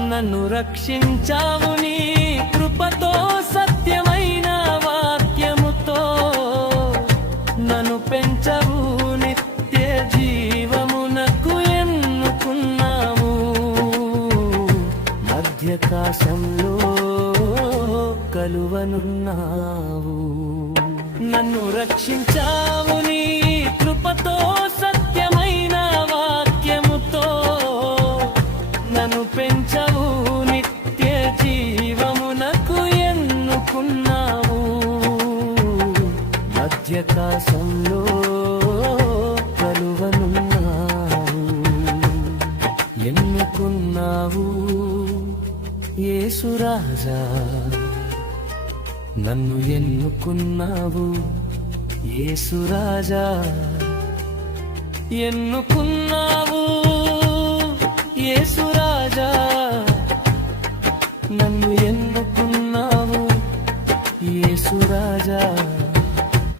నన్ను రక్షించావు నీ కృపతో, సత్యమైన వాక్యముతో నన్ను పెంచవు, నిత్య జీవమునకు ఎన్నుకున్నావు. మధ్యాకాశంలో కలువనున్నావు. నన్ను రక్షించావు నీ కృపతో, సత్యమైన వాక్యముతో నన్ను పెంచవు, నిత్య జీవమునకు ఎన్నుకున్నావు. మధ్యాకాశంలో కలువనున్నావు. ఎన్నుకున్నావు యేసురాజా, నన్ను ఎన్నుకున్నావు యేసురాజా. ఎన్నుకున్నావు యేసురాజా, నన్ను ఎన్నుకున్నావు యేసురాజా.